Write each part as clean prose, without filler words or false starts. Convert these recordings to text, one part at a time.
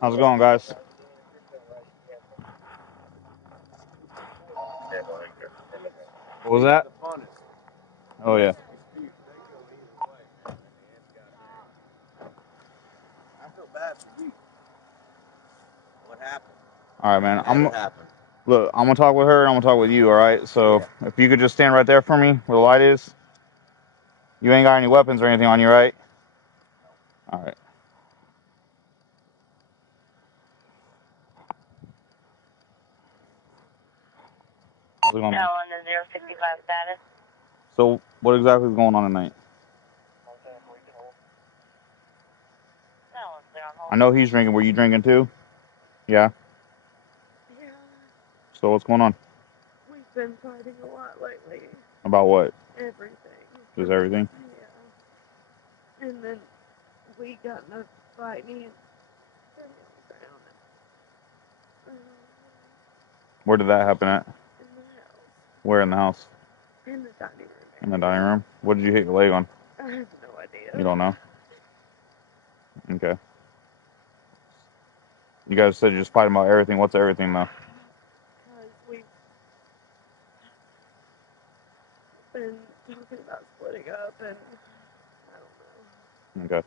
How's it going, guys? What was that? Oh, yeah. I feel bad for you. What happened? All right, man. What happened? Look, I'm gonna talk with her and I'm gonna talk with you. All right. So if you could just stand right there for me, where the light is. You ain't got any weapons or anything on you, right? All right. How's it going, man? L1 to 065 status. So what exactly is going on tonight? I know he's drinking. Were you drinking too? Yeah. Yeah, So what's going on? we've been fighting a lot lately. About what? Everything. Just everything? Yeah. And then we got in a fight and he threw me on the ground. Where did that happen at? In the house. Where in the house? In the dining room. In the dining room? What did you hit your leg on? I have no idea. You don't know? Okay. You guys said you just fighting about everything. What's everything, though? Because we've been talking about splitting up and I don't know. Okay.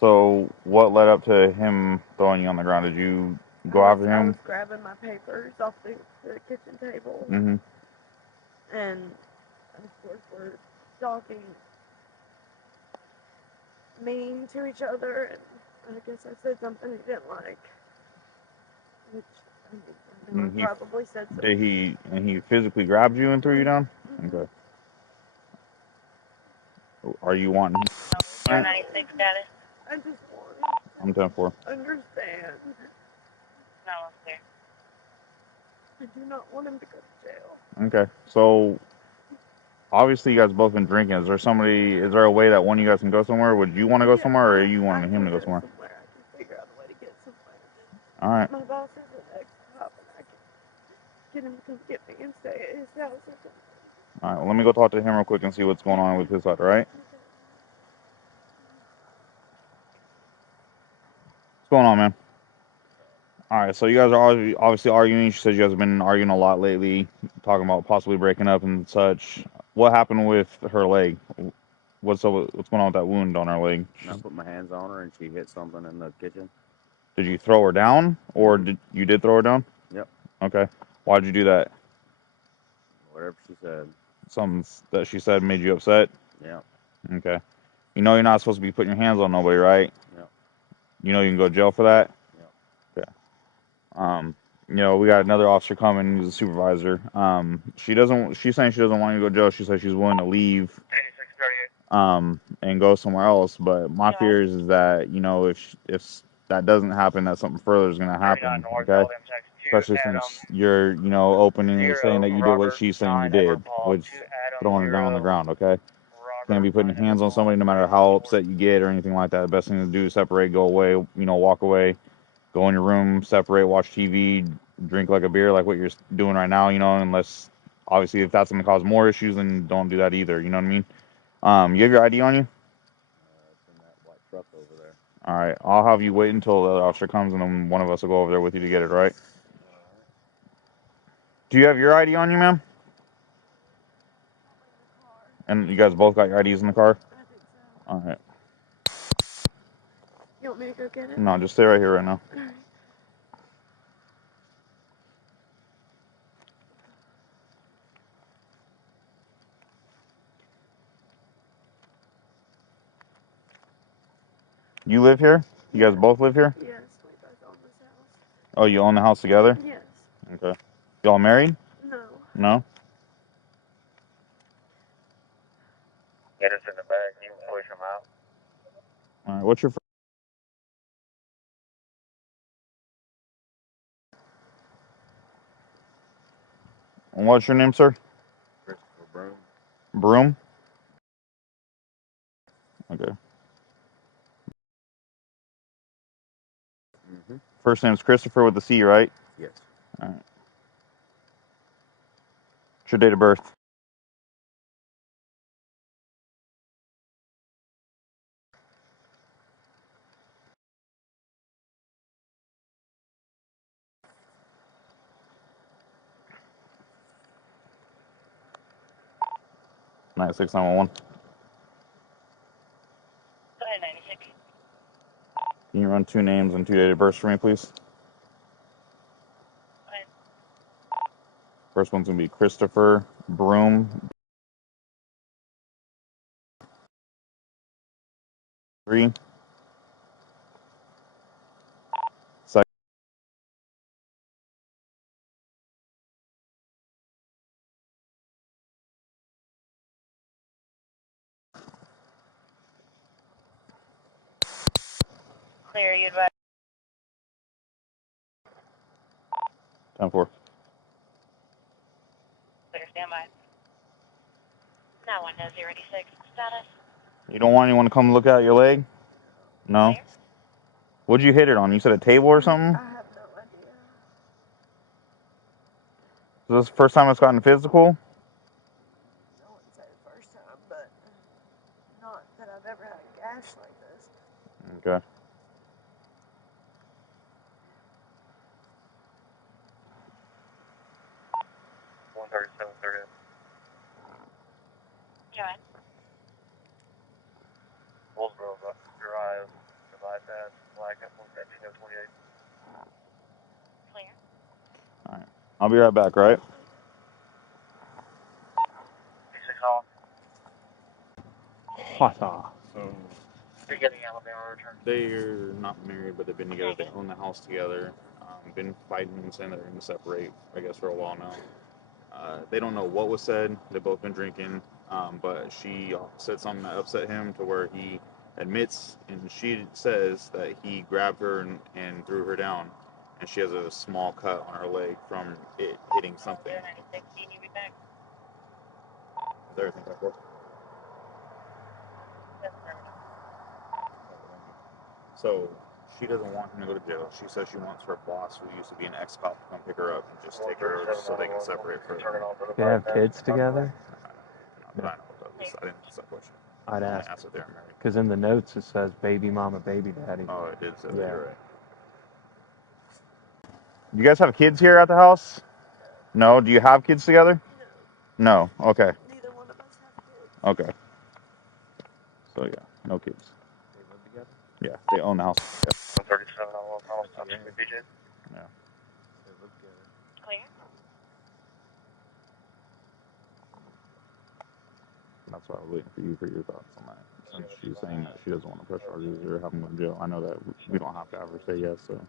So what led up to him throwing you on the ground? Did you go after him? I was grabbing my papers off the kitchen table. Mm-hmm. And of course we're talking mean to each other, and I guess I said something he didn't like, which I know I probably said something. And he physically grabbed you and threw you down? Mm-hmm. Okay. Are you wanting? 096 status. I just want I'm 10-4. understand. No one's there. I do not want him to go to jail. Okay. So obviously you guys both been drinking. Is there a way that one of you guys can go somewhere? Would you want to go somewhere, or are you wanting him to go somewhere? I can figure out a way to get somewhere. All right. My boss is an ex-cop, and I can get him to come get me and stay at his house or something. All right. Well, let me go talk to him real quick and see what's going on with his side. All right. What's going on, man? All right. So you guys are obviously arguing. She said you guys have been arguing a lot lately, talking about possibly breaking up and such. What happened with her leg? What's going on with that wound on her leg? I put my hands on her and she hit something in the kitchen. Did you throw her down, or did you throw her down? Yep. Okay. Why'd you do that? Whatever she said. Something that she said made you upset? Yep. Okay. You know you're not supposed to be putting your hands on nobody, right? Yep. You know you can go to jail for that? Yep. Okay. You know, we got another officer coming, he's a supervisor. She's saying she doesn't want you to go to jail. She says she's willing to leave, and go somewhere else. But my fear is that, you know, if that doesn't happen, that something further is going to happen, okay? Especially since you're, you know, opening and saying that you did what she's saying you did, which throwing her down on the ground, okay? Can't be putting your hands on somebody no matter how upset you get or anything like that. The best thing to do is separate, go away, you know, walk away, go in your room, separate, watch TV, drink like a beer, like what you're doing right now, you know, unless, obviously, if that's going to cause more issues, then don't do that either, you know what I mean? You have your ID on you? It's in that white truck over there. All right, I'll have you wait until the officer comes, and then one of us will go over there with you to get it, right? Do you have your ID on you, ma'am? And you guys both got your IDs in the car? I think so. All right. You want me to go get it? No, just stay right here right now. All right. You live here? You guys both live here? Yes, we both own this house. Oh, you own the house together? Yes. Okay. Y'all married? No. No? Get us in the back. You can push them out. All right, what's your What's your name, sir? Christopher Broom. Broom? Okay. First name's Christopher with the C, right? Yes. All right. What's your date of birth? 96 911. Go ahead, 96. Can you run 2 names and 2 date of births for me, please? Go ahead. First one's gonna be Christopher Broom. 3. Second. Clear, you advise. 10-4. Clear, standby. Now 1006. Status. You don't want anyone to come look at your leg? No? Clear. What'd you hit it on? You said a table or something? I have no idea. Is this the first time it's gotten physical? I wouldn't say the first time, but not that I've ever had a gash like this. Okay. Go ahead. Wolfsgrove Drive, the bypass, Black at 113-28. Clear. Alright. I'll be right back, right? 6 call. Hata. So Beginning Alabama return. they're not married, but they've been together. They own the house together. Been fighting and saying they're going to separate, I guess, for a while now. They don't know what was said. They've both been drinking, but she said something that upset him to where he admits, and she says that he grabbed her and threw her down, and she has a small cut on her leg from it hitting something. 96. You be back. Is everything okay? Yes, sir. So she doesn't want him to go to jail. She says she wants her boss, who used to be an ex-cop, to come pick her up and just take her so they can separate further. They have kids together? Not that I know of, at least I didn't ask that question. I'd I only ask. asked if they're married. Because in the notes it says baby mama, baby daddy. Oh, it did say that, Yeah. you're right. You guys have kids here at the house? No? Do you have kids together? No. Okay. Neither one of us have kids. Okay. So yeah, no kids. They live together? Yeah, they own the house. 137 on Thomas Township, BJ. Yeah. They live together. Clear. That's why I was waiting for you for your thoughts on that. Since she's saying that she doesn't want to press charges or have him go to jail. I know that we don't have to have her say yes, so.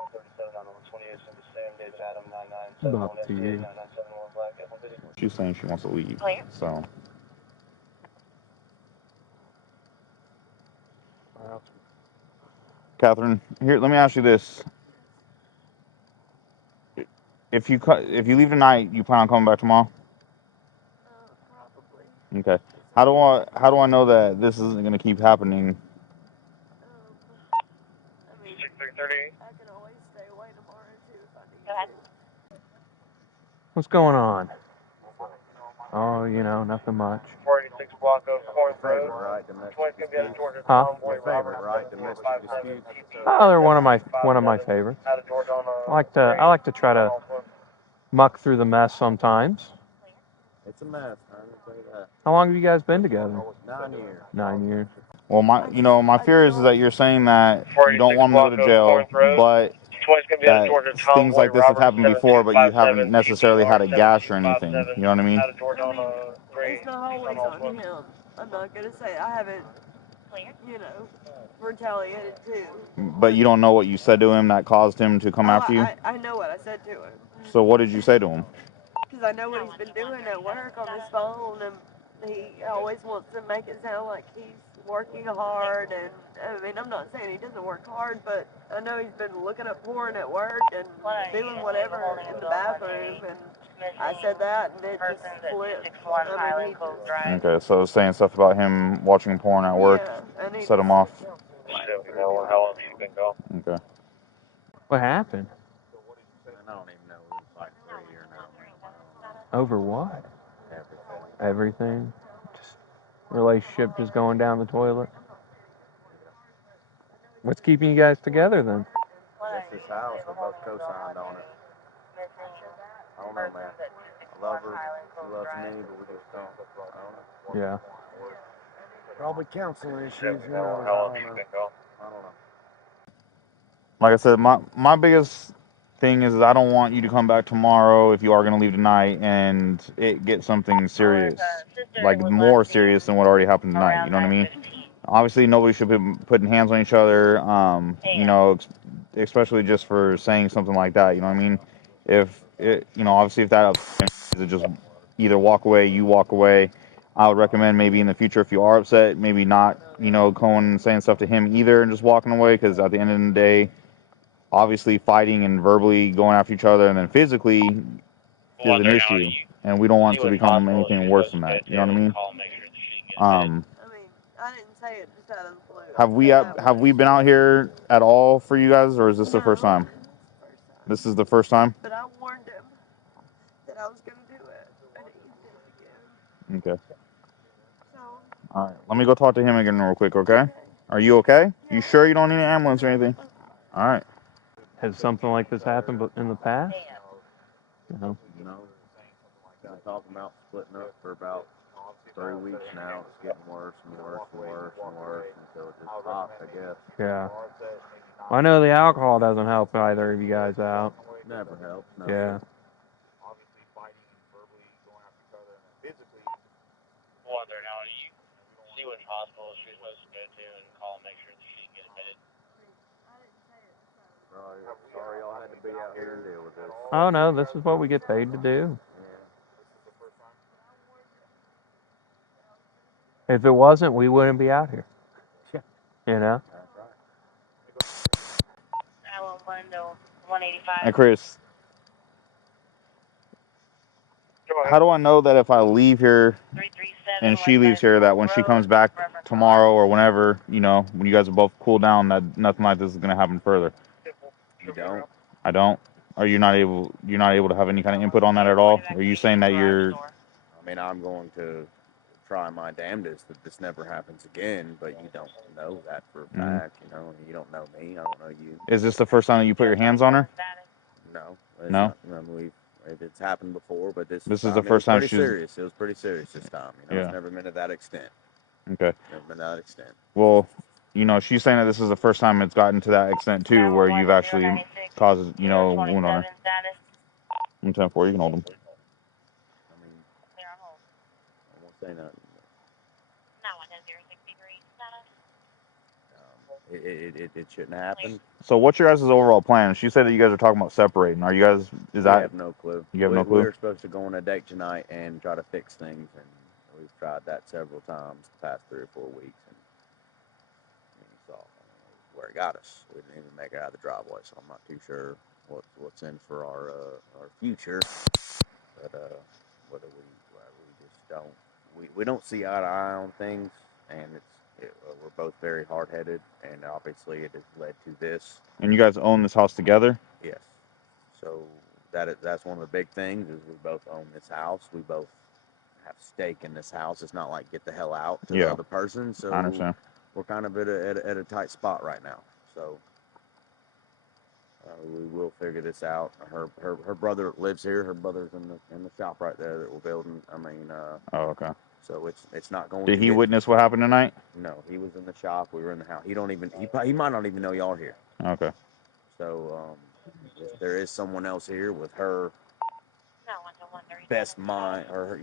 137 on 128, so the same date, Adam About 9971 to SDA you. 9971 Black at 150. She's saying she wants to leave. Clear. So. Catherine, here, let me ask you this. If you leave tonight, you plan on coming back tomorrow? Probably. Okay. How do I know that this isn't going to keep happening? I mean, 6330. I can always stay away tomorrow too if I need Go ahead. to. What's going on? Oh, you know, nothing much. 486 block of Corinth Road. Right, domestic 20's gonna be out of disputes. Georgia. Huh? Convoy, Your favorite, Robert, right? Domestic 57 disputes. Oh, they're one of my favorites. Out of Georgia on I like to try to muck through the mess sometimes. It's a mess, man. I'll tell you that. How long have you guys been together? 9 years. 9 years. Well, my fear is that you're saying that you don't want him to go to jail, but 20's gonna be out of that Georgia. things Convoy, like this have Robert, happened before, but you 7257, haven't necessarily had a gash or anything. You know what I mean? Out of Georgia on It's not always on him. I'm not gonna say I haven't, Clear. retaliated too. But you don't know what you said to him that caused him to come after you? I know what I said to him. So what did you say to him? Because I know what he's been doing at work on his phone, and he always wants to make it sound like he's working hard. And I mean, I'm not saying he doesn't work hard, but I know he's been looking up porn at work and doing whatever in the bathroom. And I said that, and it just flipped. I mean, he just, Okay, so saying stuff about him watching porn at work yeah, and he set him off. How long she's been gone? Okay. What happened? Man, I don't even know. We've been fighting for a year now, man. Over what? Everything. Everything. Just relationship just going down the toilet. What's keeping you guys together then? Just this house, we both co-signed on it. I don't know, man. love her, she loves me, but we just don't. I don't know. Yeah. Probably counseling issues. Who knows? How I long don't you know. been gone? I don't know. Like I said, my biggest thing is I don't want you to come back tomorrow if you are going to leave tonight and it get something serious, like more serious than what already happened tonight. You know what I mean? Obviously, nobody should be putting hands on each other. You know, especially just for saying something like that. You know what I mean? If it, you know, obviously if that upsets you, just either walk away, you walk away. I would recommend maybe in the future if you are upset, maybe not, you know, going and saying stuff to him either and just walking away, because at the end of the day, obviously fighting and verbally going after each other and then physically is an issue, and we don't want it to become anything worse than that. You know what I mean? Um, I mean, I didn't say it just out of the blue. have we been out here at all for you guys, or is this the first No, time? this is the first time. This is the first time. But I warned him that I was gonna do it, and he did it again. Okay. So, All right. Let me go talk to him again real quick. Okay. okay. Are you okay? Yeah. You sure you don't need an ambulance or anything? All right. Has something like this happened in the past? No. No. Been talking about splitting up for about 3 weeks now. It's getting worse and worse and worse and worse until it just popped, I guess. Yeah. I know the alcohol doesn't help either of you guys out. Never helps. No. Yeah. Wondering how you see what hospital she's supposed to go to and call and make sure that she can get admitted. Sorry y'all had to be out here and deal with this. Oh no, this is what we get paid to do. If it wasn't, we wouldn't be out here. You know? I want one to 185. Hey, Chris. How do I know that if I leave here 337 and she leaves here, that when she comes back tomorrow or whenever, you know, when you guys are both cool down, that nothing like this is gonna happen further? You don't? I don't. Are you not able? You're not able to have any kind of input on that at all? Are you saying that you're? I mean, I'm going to try my damnedest that this never happens again, but you don't know that for a fact, you know. You don't know me, I don't know you. Is this the first time that you put your hands on her? No, it's No? not. I mean, it's happened before, but this This is time the it was first time pretty she's. serious. It was pretty serious this time. You know, Yeah. it's never been to that extent. Okay. Never been to that extent. Well, you know, she's saying that this is the first time it's gotten to that extent too, where you've actually caused, you know, a wound on her. I'm 10-4. You can hold him. I mean, I won't say nothing. It shouldn't happen. So, what's your guys' overall plan? She said that you guys are talking about separating. Are you guys? Is We that? have no clue. You have no clue? We're supposed to go on a date tonight and try to fix things, and we've tried that several times the past 3 or 4 weeks, and you saw where it got us. We didn't even make it out of the driveway, so I'm not too sure what's in for our future. But whether we just don't we don't see eye to eye on things, and we're both very hard headed, and obviously it has led to this. And you guys own this house together? Yes. So that's one of the big things is we both own this house. We both have stake in this house. It's not like get the hell out to the other person. So I understand. we're kind of at a tight spot right now. So we will figure this out. Her brother lives here. Her brother's in the shop right there that we're building. I mean, Oh, okay. so it's not going. Did he witness what happened tonight? No, he was in the shop. We were in the house. He might not even know y'all are here. Okay. So if there is someone else here with her best mind, or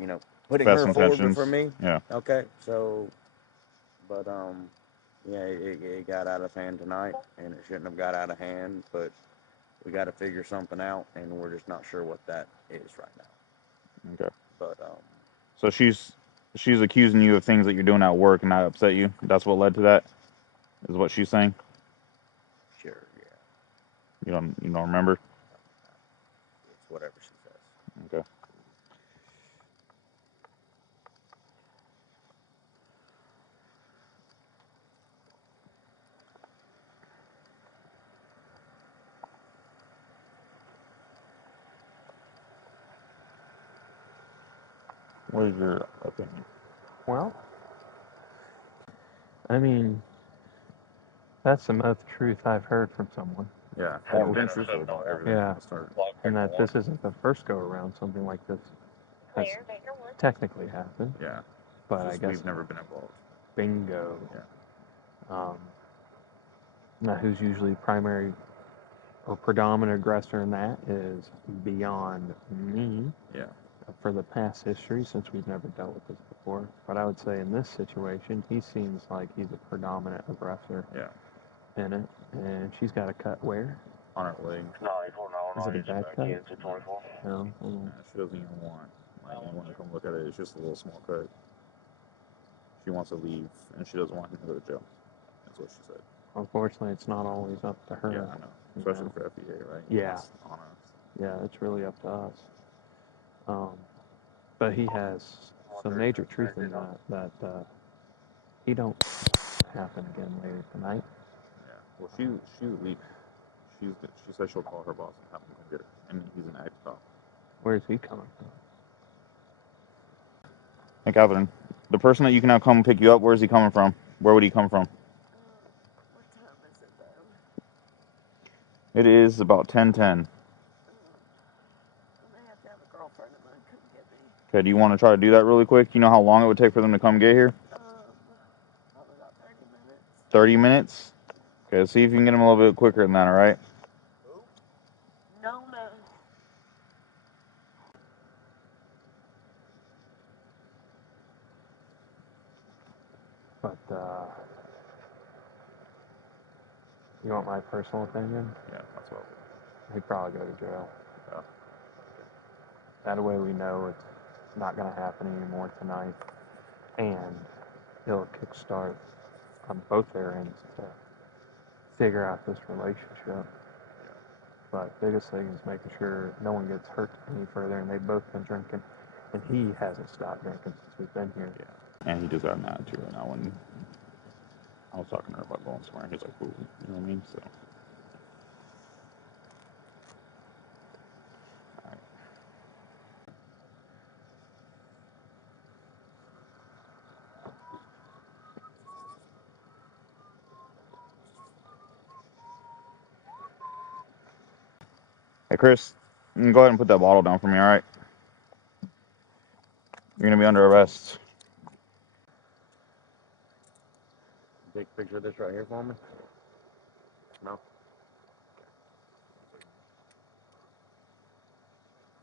putting Best her forward intentions. for me. Yeah. Okay. So, but yeah, it got out of hand tonight, and it shouldn't have got out of hand. But we got to figure something out, and we're just not sure what that is right now. Okay. But So she's accusing you of things that you're doing at work and that upset you. That's what led to that. Is what she's saying. sure, yeah, You don't remember? it's whatever she says. Okay. What is your opinion? Well, I mean, that's the most truth I've heard from someone. Yeah, That been was- truthful about everything Yeah. from the start. And that this isn't the first go around something like this has technically happened, Yeah. but I Just guess we've never been involved. bingo. Yeah. Now, who's usually primary or predominant aggressor in that is beyond me. Yeah. For the past history, since we've never dealt with this before. But I would say in this situation, he seems like he's a predominant aggressor Yeah. in it. And she's got a cut where? On her leg. Is it a bad cut? No. She doesn't even want. Like, you want to come look at it. It's just a little small cut. She wants to leave, and she doesn't want him to go to jail. That's what she said. Unfortunately, it's not always up to her. Yeah, I know. Especially for FBA, right? Yeah. It's on us. Yeah, it's really up to us. But he has some major truth in that he don't happen again later tonight. Yeah. Well, she would leave. She said she'll call her boss and have him come get her. And he's an ex-cop. Where's he coming from? Hey, Catherine, the person that you can now come pick you up, where's he coming from? Where would he come from? What time is it though? It is about 10:10. I may have to have a girlfriend of mine come get me. Okay, do you want to try to do that really quick? You know how long it would take for them to come get here? Probably about 30 minutes. 30 minutes? Okay, see if you can get them a little bit quicker than that, alright? No. But, you want my personal opinion? Yeah, that's what He'd probably go to jail. Yeah. That way we know it's not going to happen anymore tonight. And it'll kickstart on both their ends to figure out this relationship. But biggest thing is making sure no one gets hurt any further, and they've both been drinking, and he hasn't stopped drinking since we've been here. Yeah. And he just got an attitude right now. When I was talking to her about going somewhere, he's like, "Ooh," you know what I mean? So. Alright. Hey, Chris, you can go ahead and put that bottle down for me, alright? You're going to be under arrest. Take a picture of this right here for me. No.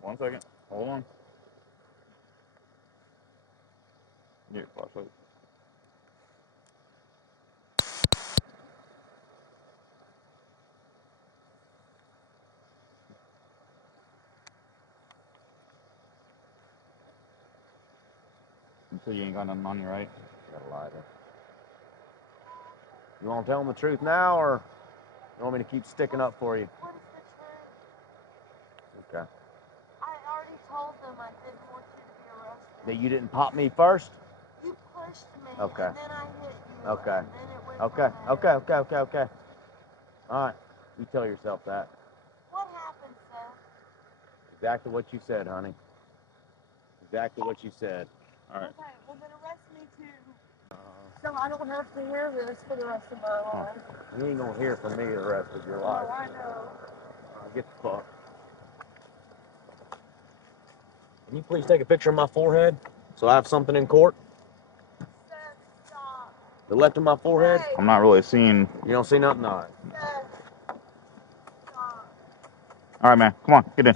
1 second. Hold on. Here, flashlight. So you ain't got nothing on you, right? Got a lighter. You want to tell them the truth now, or you want me to keep sticking up for you? What is the truth? Okay. I already told them I didn't want you to be arrested. That you didn't pop me first? You pushed me, Okay. and then I hit you, Okay. and then it went Okay. All right. You tell yourself that. What happened, Seth? Exactly what you said, honey. Exactly what you said. All right. Okay, well then arrest me too. So I don't have to hear this for the rest of my life. You ain't gonna hear from me the rest of your life. Oh, I know. Get the fuck. Can you please take a picture of my forehead so I have something in court? Seth, stop. The left of my forehead? Hey. I'm not really seeing. You don't see nothing? All right. Seth, stop. All right, man. Come on, get in.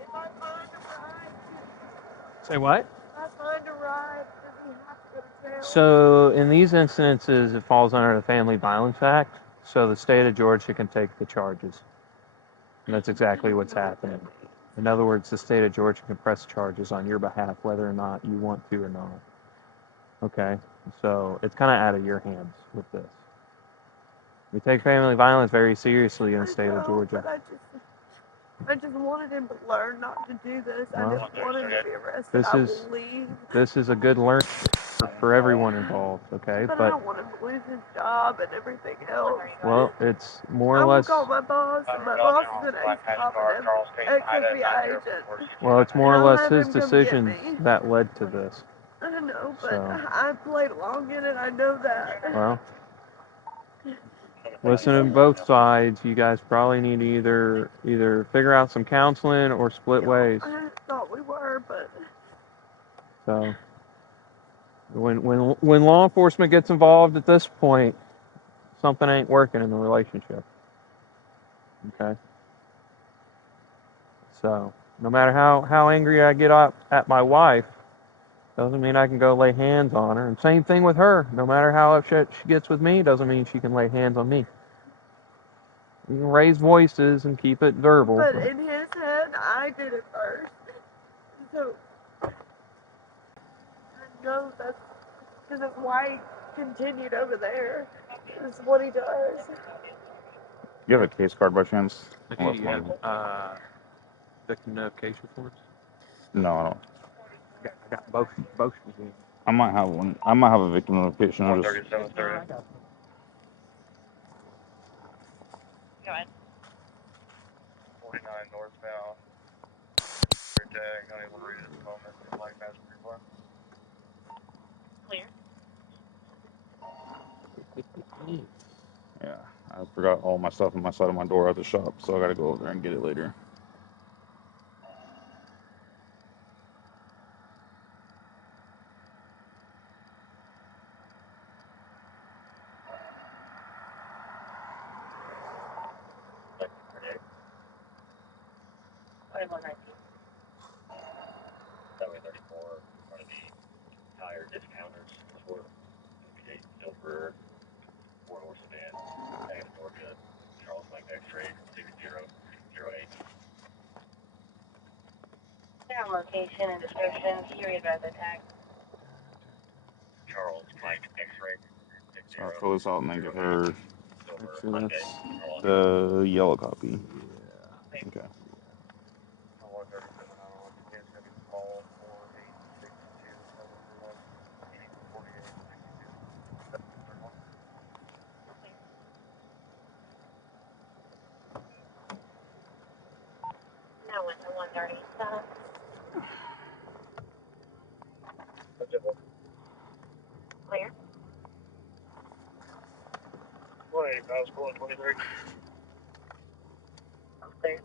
If I find a ride, Say what? if I find a ride, does he have to go to jail? So in these instances, it falls under the Family Violence Act. So the state of Georgia can take the charges. And that's exactly what's happening. In other words, the state of Georgia can press charges on your behalf, whether or not you want to or not. Okay? So it's kind of out of your hands with this. We take family violence very seriously in the state of Georgia. But I just wanted him to learn not to do this. I Well, didn't want him to be arrested. I will leave. This is a good learning for for everyone involved, okay? But I don't want him to lose his job and everything else. Well, it's more I or will less. call my boss, and my boss is an ex-cop and ex-FBI agent. Well, it's more or And I'll less have his him come get decisions me. that led to this. I don't know, but So, I played along in it. I know that. well, listening to both sides, you guys probably need to either figure out some counseling or split ways. I thought we were, but So, when law enforcement gets involved at this point, something ain't working in the relationship. Okay. So, no matter how angry I get up at my wife, doesn't mean I can go lay hands on her. And same thing with her. No matter how upset she gets with me, doesn't mean she can lay hands on me. You can raise voices and keep it verbal. but in his head, I did it first. So I know that's because of why he continued over there. It's what he does. You have a case card by chance? Okay, you have victim notification forms? No, I don't. I got both here. I might have one. I might have a victim notification. I just 13730. Go ahead. 49 northbound. Tag, unable to read it at the moment. Like that's pretty far. Clear. yeah. I forgot all my stuff on my side of my door at the shop, so I gotta go over there and get it later. Like 38. 734. One of the tire discounters for MPA Silver, 4-door sedan. Tagging Georgia. Charles Mike X-ray 6008. Now location and description. Can you read about the tag? Charles Mike X-ray So I'll fill this out and then give her Silver Actually, Hyundai. that's the yellow copy. Okay. 137 hour. It's going to be call 4862 4862. Now with the 137. Clear. 185 school 23. Clear.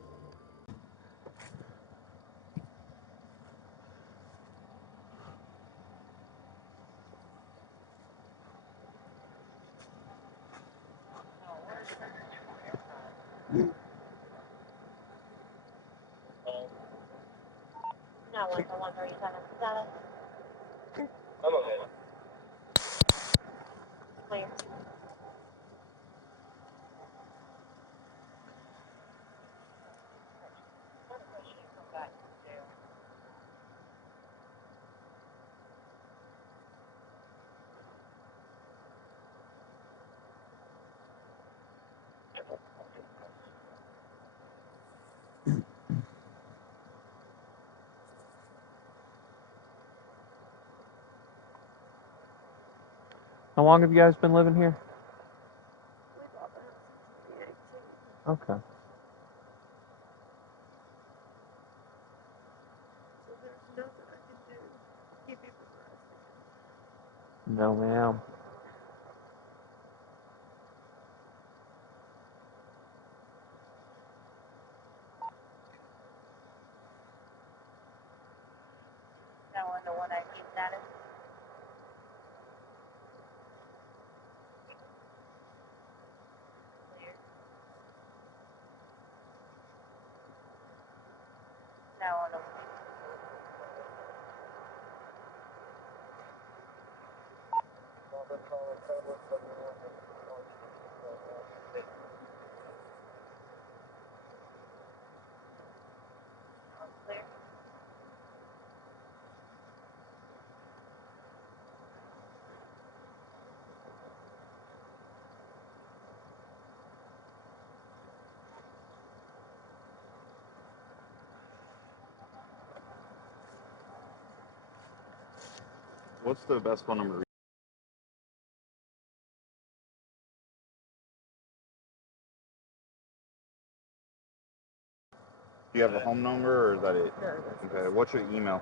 Now with the 137 status. I'm okay. Clear. How long have you guys been living here? We bought the house in 2018. Okay. So there's nothing I can do to keep you from arresting him. No, ma'am. Now on the 119 status. Clear. Now on the clear. What's the best phone number? Do you have a home number, or is that it? No. Okay. What's your email?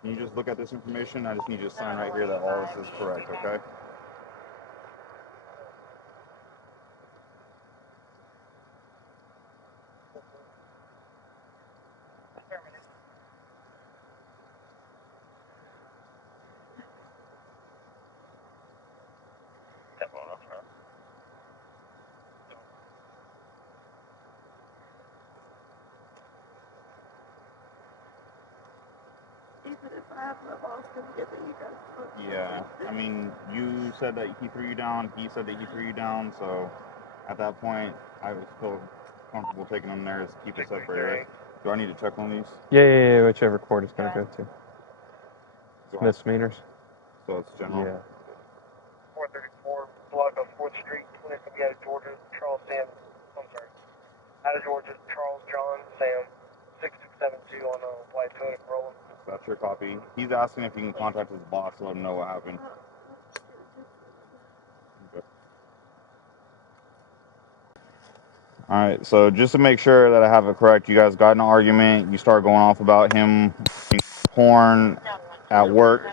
Can you just look at this information? I just need you to sign right here that all this is correct, okay? Even if I have my boss come get me, you guys don't. Yeah. I mean, you said that he threw you down. He said that he threw you down. So at that point, I was still comfortable taking them there to keep it separated. Do I need to check on these? Yeah, whichever court it's going to go to. Do I- Misdemeanors. So it's general? Yeah. 434 block of 4th Street, Clint, out of Georgia, Charles Sam, I'm sorry, out of Georgia, Charles John Sam, 6272 on a white Toyota Corolla. That's your copy. He's asking if you can contact his boss to let him know what happened. Okay. All right, so just to make sure that I have it correct, you guys got in an argument. You start going off about him porn at work.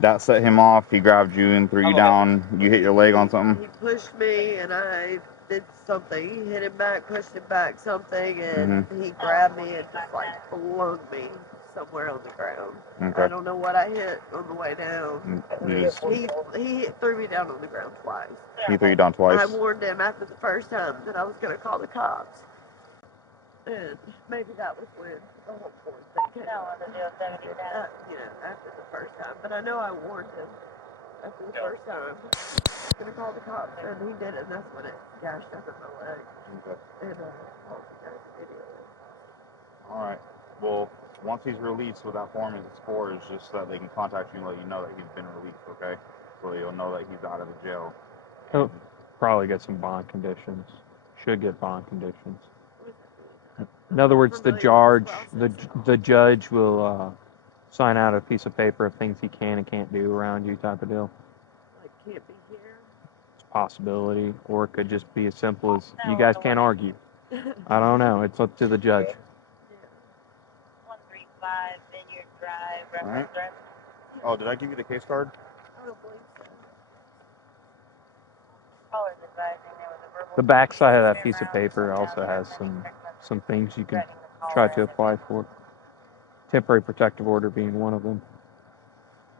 That set him off. He grabbed you and threw you down. You hit your leg on something. He pushed me and I did something. He hit him back, pushed him back something, and he grabbed me and just like flung me somewhere on the ground. Okay. I don't know what I hit on the way down. He threw me down on the ground twice. He threw you down twice. I warned him after the first time that I was going to call the cops. And maybe that was when the whole porn thing came out. After the first time. But I know I warned him after the first time. I was going to call the cops, and he did it, and that's when it gashed up in my leg. Okay. And immediately. All right. Well, once he's released with that form and his score is just so that they can contact you and let you know that he's been released, okay? So you'll know that he's out of the jail. He'll probably get some bond conditions. Should get bond conditions. In other words, the judge will sign out a piece of paper of things he can and can't do around you, type of deal. Like, can't be here. It's a possibility, or it could just be as simple as you guys can't argue. I don't know. It's up to the judge. 135 Vineyard Drive, All right. reference drive. Oh, did I give you the case card? I don't believe so. Callers advising there was a verbal The back side of that communication piece of around paper also sundown has yesterday. some things you can Threatening the try caller to and apply for. Temporary protective order being one of them.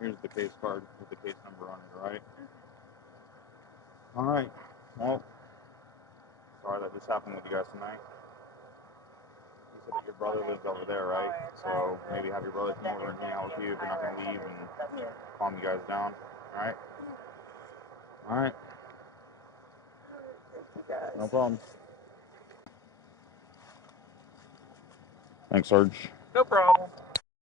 Here's the case card with the case number on it, all right? All right. Well, sorry that this happened with you guys tonight. You said that your brother lives over there, right? So maybe have your brother come over and hang out with you if you're not going to leave and calm you guys down, all right? All right. No problem. Thanks, Sarge. No problem.